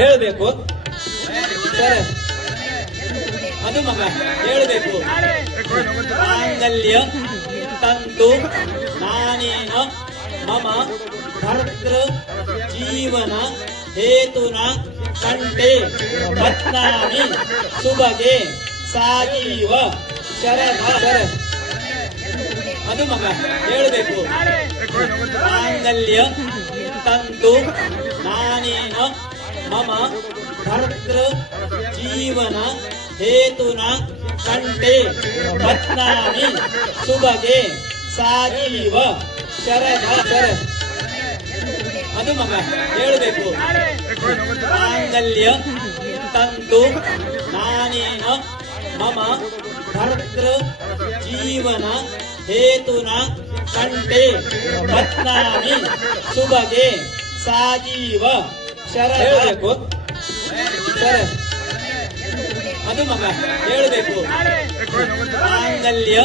ಹೇಳ್ಬೇಕು. ಅದು ಮಗ, ಹೇಳಬೇಕು. ಮಾಂಗಲ್ಯ ತಂತು ನಾನೇನ ಮಮ ಭರ್ತೃ ಜೀವನ ಹೇತುನ ಕಂಠೆ ಬತ್ನಾಮಿ ಸುಬಗೆ ಸಾಜೀವ ಶರಣ. ಶರ ಅದು ಮಗ, ಹೇಳಬೇಕು. ಮಾಂಗಲ್ಯ ತಂತು ನಾನೇನ ಮಮ ಭರ್ತೃ ಜೀವನ ಹೇತುನ ಕಂಠೆ ಬತ್ನಾಮಿ ಸುಬಗೆ ಸಾಜೀವ ಶರಣ ಶರ ಅದು ಮಗ ಹೇಳ್ಬೇಕು ಮಾಂಗಲ್ಯ ತಂತು ನಾನೇನ ಮಮ ಭರ್ತೃ ಜೀವನ ಹೇತುನ ಕಂಠೆ ಬತ್ನಾಮಿ ಸುಬಗೆ ಸಾಜೀವ ಶರ ಹೇಳ್ಬೇಕು. ಶರ ಅದು ಮಗ. ಹೇಳ್ಬೇಕು. ಮಾಂಗಲ್ಯ.